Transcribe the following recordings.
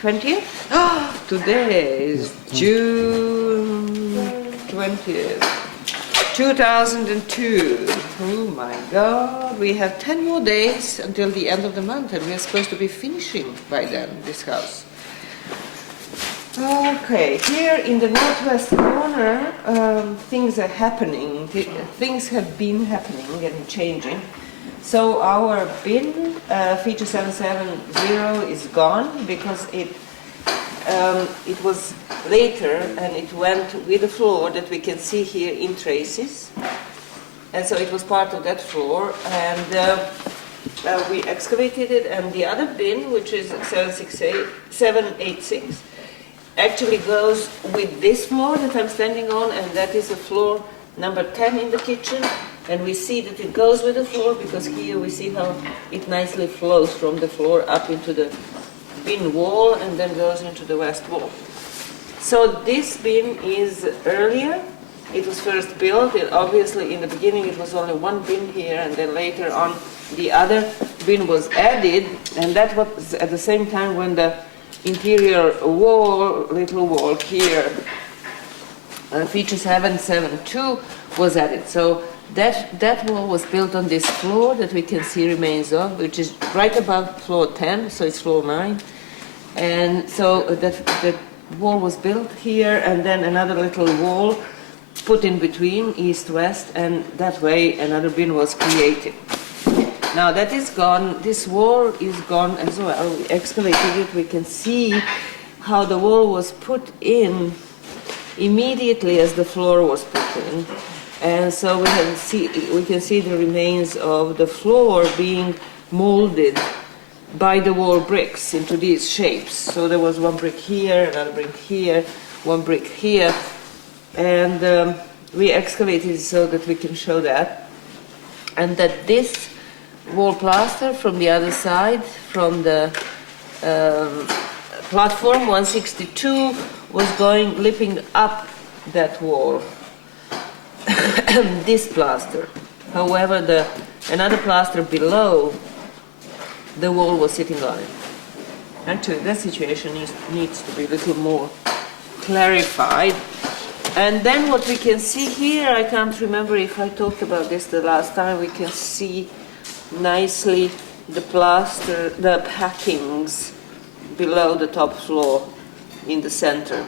20th? Today is June 20th, 2002. Oh my God, we have 10 more days until the end of the month and we are supposed to be finishing by then, this house. Okay, here in the northwest corner, things are happening. Things have been happening and changing. So our bin, feature 770, is gone because it was later and it went with the floor that we can see here in traces. And so it was part of that floor, and we excavated it, and the other bin, which is 786, actually goes with this floor that I'm standing on, and that is the floor number 10 in the kitchen. And we see that it goes with the floor because here we see how it nicely flows from the floor up into the bin wall and then goes into the west wall. So this bin is earlier. It was first built. Obviously in the beginning it was only one bin here, and then later on the other bin was added, and that was at the same time when the interior wall, little wall here, feature 772 was added. So that wall was built on this floor that we can see remains of, which is right above floor 10, so it's floor 9. And so that wall was built here, and then another little wall put in between, east-west, and that way another bin was created. Now that is gone, this wall is gone as well. We excavated it, we can see how the wall was put in immediately as the floor was put in. And so we can see the remains of the floor being molded by the wall bricks into these shapes. So there was one brick here, another brick here, one brick here, and we excavated it so that we can show that. And that this wall plaster from the other side, from the platform 162, was going lipping up that wall. This plaster. However, another plaster below the wall was sitting on it. Actually, that situation needs to be a little more clarified. And then what we can see here, I can't remember if I talked about this the last time, we can see nicely the plaster, the packings below the top floor in the center,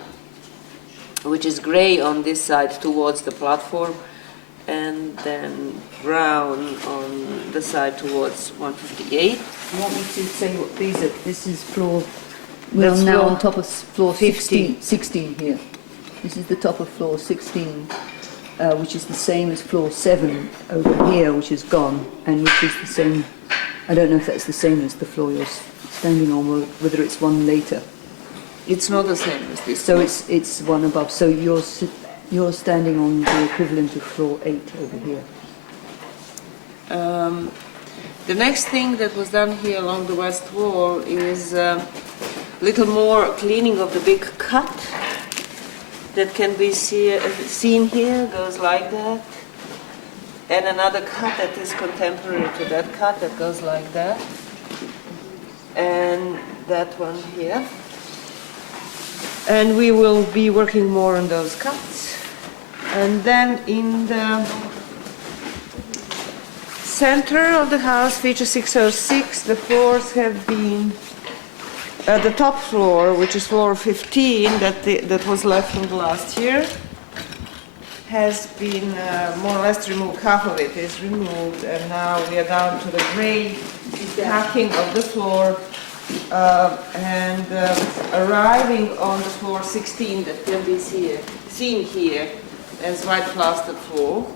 which is gray on this side towards the platform, and then brown on the side towards 158. You want me to say what these are? This is floor, we're now on top of floor 16 here. This is the top of floor 16, which is the same as floor 7 over here, which is gone, and which is the same, I don't know if that's the same as the floor you're standing on, or whether it's one later. It's not the same as this. So it's one above. So you're standing on the equivalent of floor 8 over here. The next thing that was done here along the west wall is a little more cleaning of the big cut that can be seen here, goes like that, and another cut that is contemporary to that cut that goes like that, and that one here. And we will be working more on those cuts. And then in the center of the house, feature 606, the floors have been, the top floor, which is floor 15, that was left from the last year, has been more or less removed. Half of it is removed, and now we are down to the gray packing of the floor, and arriving on the floor 16 that can be seen here as white plastered floor.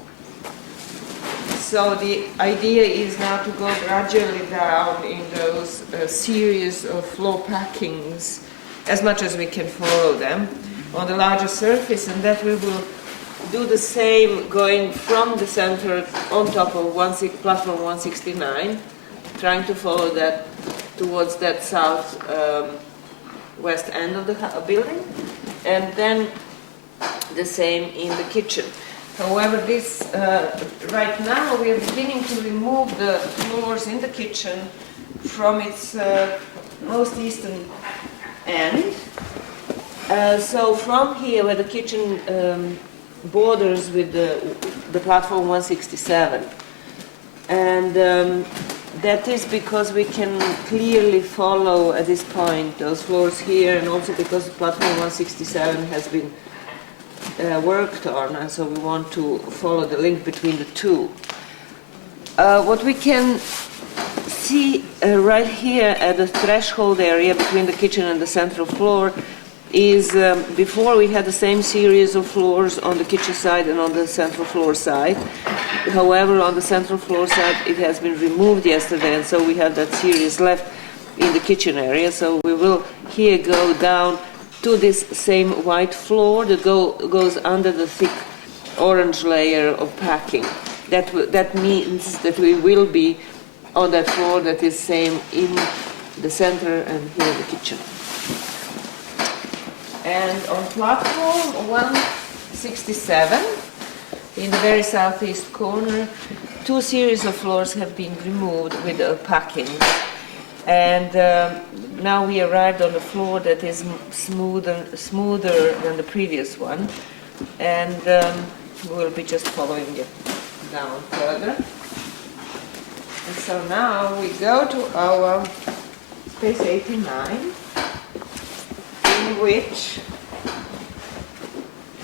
So the idea is now to go gradually down in those series of floor packings as much as we can follow them on the larger surface, and that we will do the same going from the center on top of platform 169, trying to follow that towards that south west end of the building, and then the same in the kitchen. However, this right now we are beginning to remove the floors in the kitchen from its most eastern end. So from here, where the kitchen borders with the platform 167, and that is because we can clearly follow at this point those floors here, and also because platform 167 has been worked on, and so we want to follow the link between the two. What we can see right here at the threshold area between the kitchen and the central floor is before we had the same series of floors on the kitchen side and on the central floor side. However, on the central floor side it has been removed yesterday, and so we have that series left in the kitchen area. So we will here go down to this same white floor that goes under the thick orange layer of packing. That means that we will be on that floor that is same in the center and here the kitchen. And on platform 167, in the very southeast corner, two series of floors have been removed with packing. And now we arrived on a floor that is smoother than the previous one. And we'll be just following it down further. And so now we go to our space 89. In which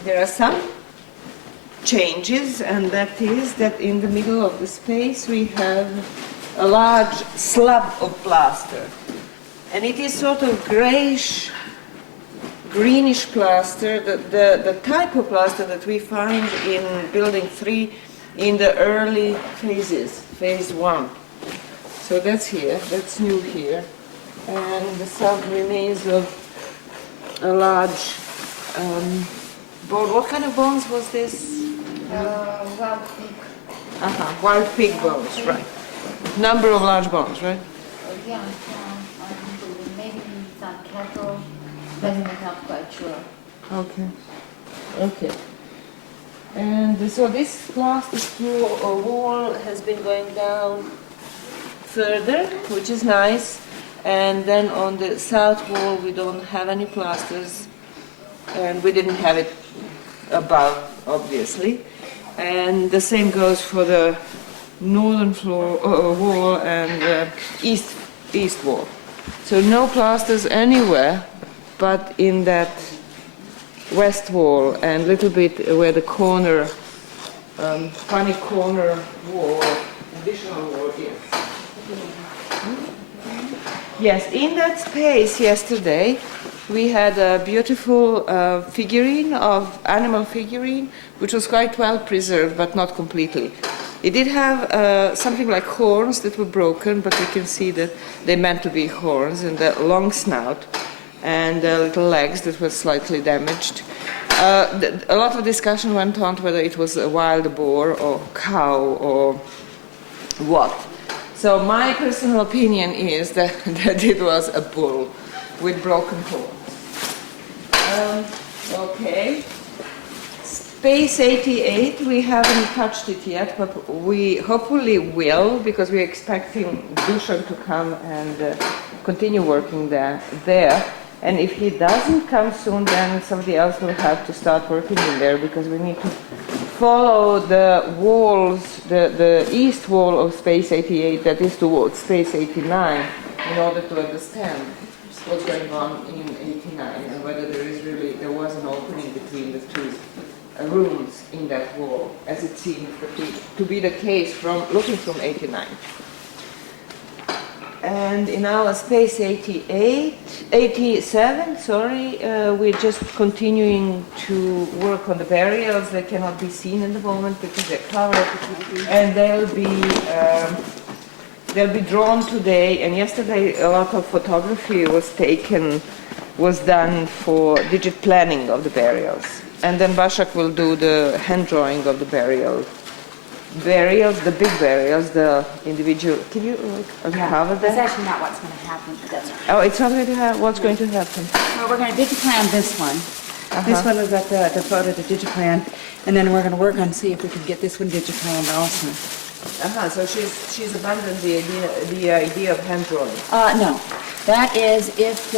there are some changes, and that is that in the middle of the space we have a large slab of plaster, and it is sort of grayish, greenish plaster, the type of plaster that we find in building 3 in the early phases, phase 1. So that's here, that's new here, and some remains of a large bone. What kind of bones was this? Wild pig. Wild pig bones, right. Number of large bones, right? Yeah, maybe some cattle, but I'm not quite sure. Okay. And so this plaster floor or wall has been going down further, which is nice. And then on the south wall we don't have any plasters, and we didn't have it above, obviously. And the same goes for the northern floor wall and east wall. So no plasters anywhere but in that west wall and a little bit where the corner, funny corner wall, additional wall is. Yes, in that space yesterday we had a beautiful animal figurine, which was quite well preserved but not completely. It did have something like horns that were broken, but we can see that they meant to be horns, and a long snout and little legs that were slightly damaged. A lot of discussion went on whether it was a wild boar or cow or what. So my personal opinion is that it was a bull with broken horns. Okay. Space 88, we haven't touched it yet, but we hopefully will, because we're expecting Dusan to come and continue working there. And if he doesn't come soon, then somebody else will have to start working in there, because we need to follow the walls, the east wall of space 88 that is towards space 89 in order to understand what's going on in 89 and whether there was an opening between the two rooms in that wall, as it seems to be the case from looking from 89. And in our space 87, we're just continuing to work on the burials. They cannot be seen in the moment because they're covered, and they'll be drawn today. And yesterday, a lot of photography was done for digit planning of the burials. And then Başak will do the hand drawing of the burials, the big burials, the individual. Can you cover that? That's actually not what's going to happen. But that's Oh, it's not going to happen. What's going to happen? well, we're going to digiplan this one. This one is at the photo to digiplan, and then we're going to work on see if we can get this one digiplanned also. So she's abandoned the idea of hand drawing. No, that is if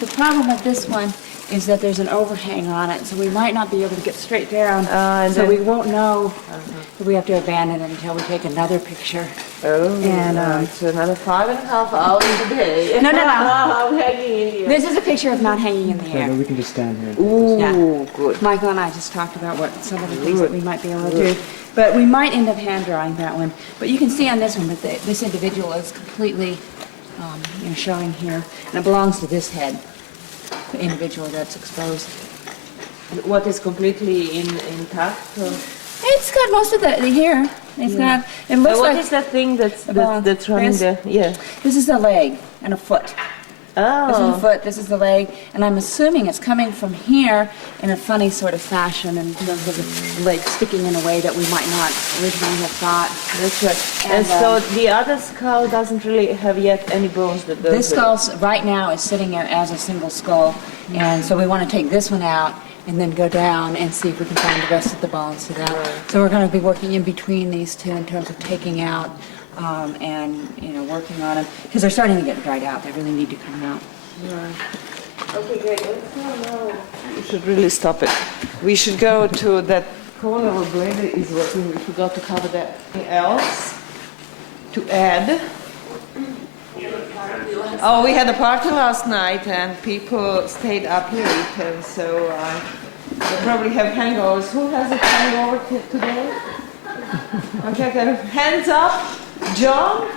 The problem with this one is that there's an overhang on it, so we might not be able to get straight down. So we won't know that we have to abandon it until we take another picture. Oh, And it's another 5.5 hours a day. No. I'm hanging in here. this is a picture of not hanging in the Yeah, air. then we can just stand here. Ooh, Yeah. good. Michael and I just talked about what some of the things that we might be able to do. But we might end up hand drawing that one. But you can see on this one that this individual is completely showing here. And it belongs to this head, the individual that's exposed. What is completely intact? Or? It's got most of the hair. It's got, it looks What like is that thing that's About running this? there? Yeah. this is the leg and a foot. This is the Oh. foot, this is the leg, and I'm assuming it's coming from here in a funny sort of fashion in terms of the leg sticking in a way that we might not originally have thought. That's right. And, And so the other skull doesn't really have yet any bones that goes This with it. skull right now is sitting there as a single skull, and so we want to take this one out and then go down and see if we can find the rest of the bones to that. So we're going to be working in between these two in terms of taking out and working on them because they're starting to get dried out. They really need to come out. Okay, great. Let's go now. We should really stop it. We should go to that corner where Brenda is working. We forgot to cover that. Anything else to add? Oh, we had a party last night and people stayed up late, and so they probably have hangovers. Who has a hangover today? Okay, hands up. John?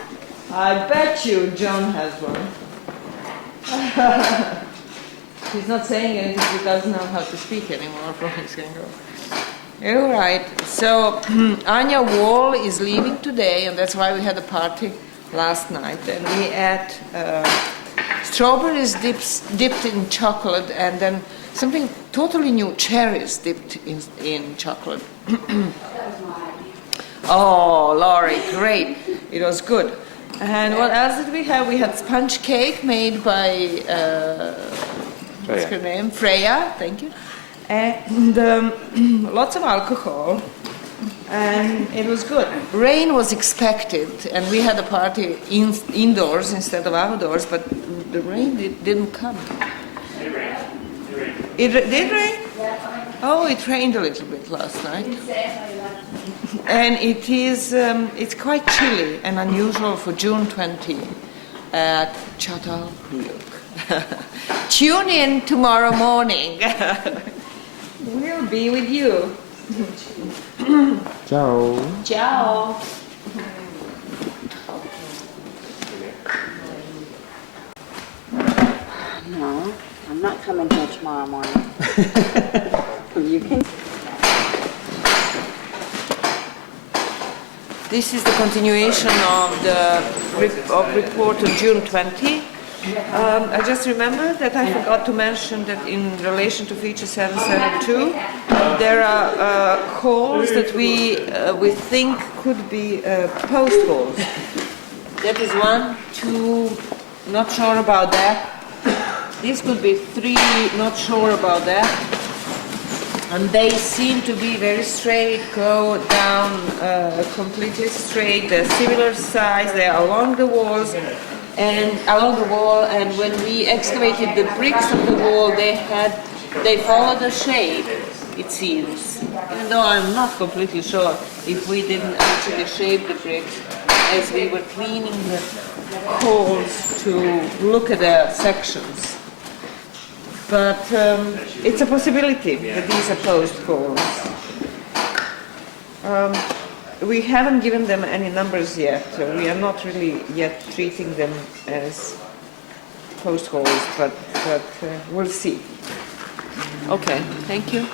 I bet you John has one. He's not saying anything, he doesn't know how to speak anymore from his hangover. All right, so Anya Wall is leaving today, and that's why we had a party last night. And we ate strawberries dipped in chocolate, and then something totally new, cherries dipped in chocolate. Oh, Laurie, great. It was good. And what else did we have? We had sponge cake made by, what's her name? Freya, thank you. And lots of alcohol. And it was good. Rain was expected, and we had a party indoors instead of outdoors, but the rain didn't come. It rained. It did rain? Oh, it rained a little bit last night. And it is, it's quite chilly and unusual for June 20 at Çatalhöyük. Tune in tomorrow morning. We'll be with you. Ciao. Ciao. No, I'm not coming here tomorrow morning. You can. This is the continuation of the report of June 20. I just remembered that I forgot to mention that in relation to feature 772, there are calls that we think could be post calls. That is 1, 2, not sure about that. This could be 3, not sure about that. And they seem to be very straight, go down completely straight. They're similar size. They are along the walls and when we excavated the bricks of the wall, they followed the shape, it seems. Even though I'm not completely sure if we didn't actually shape the bricks as we were cleaning the holes to look at the sections. But it's a possibility that these are post holes. We haven't given them any numbers yet. We are not really yet treating them as post holes, but we'll see. Okay, thank you.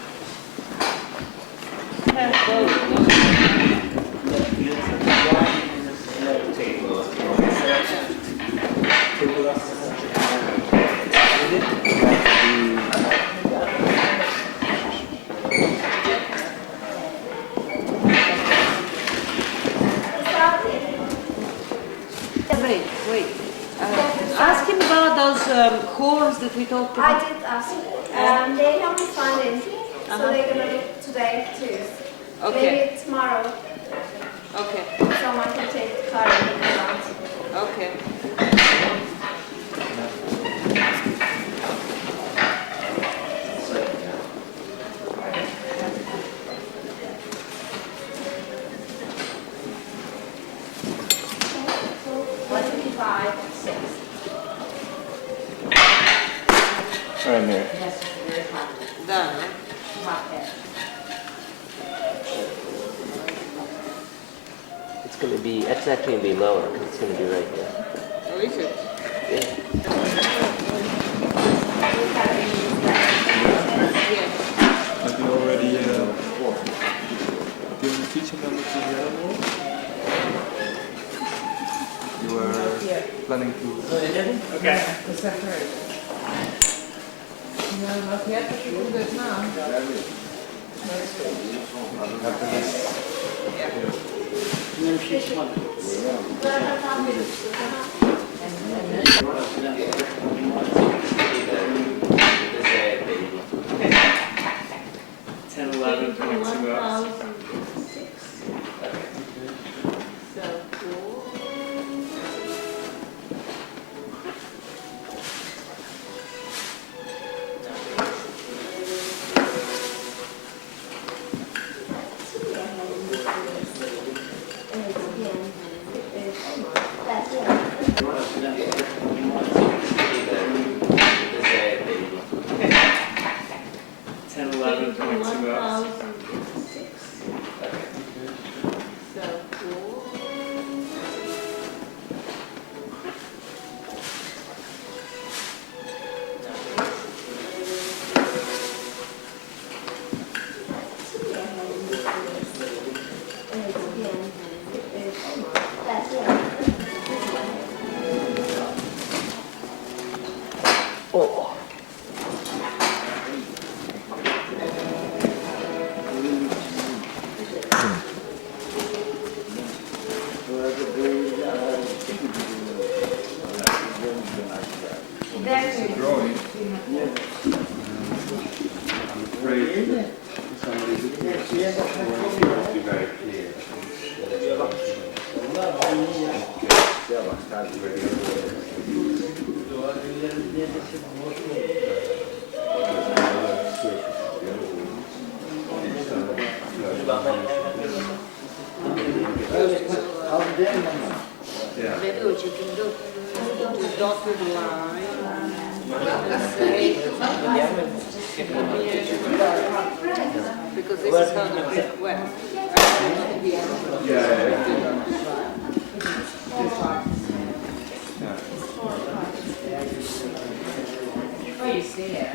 Wait. Ask him about those cores that we talked I about. did ask. They haven't found anything, so they're gonna look today too. Okay. Maybe tomorrow Okay, someone can take the car and look around. okay. Right here. Yes, very hot. Done. Hot bed. It's going to be, it's actually going to be lower because it's going to be right here. Oh, is it? Yeah. Have you already given the teaching number to the other one? You are planning to... Okay. No, not yet, but you can do it now. After this... Drawing. I'm afraid that somebody who won't be very clear. Yeah. Maybe what you can do is dot with a line. And say, because this is going to be wet. Before you see it.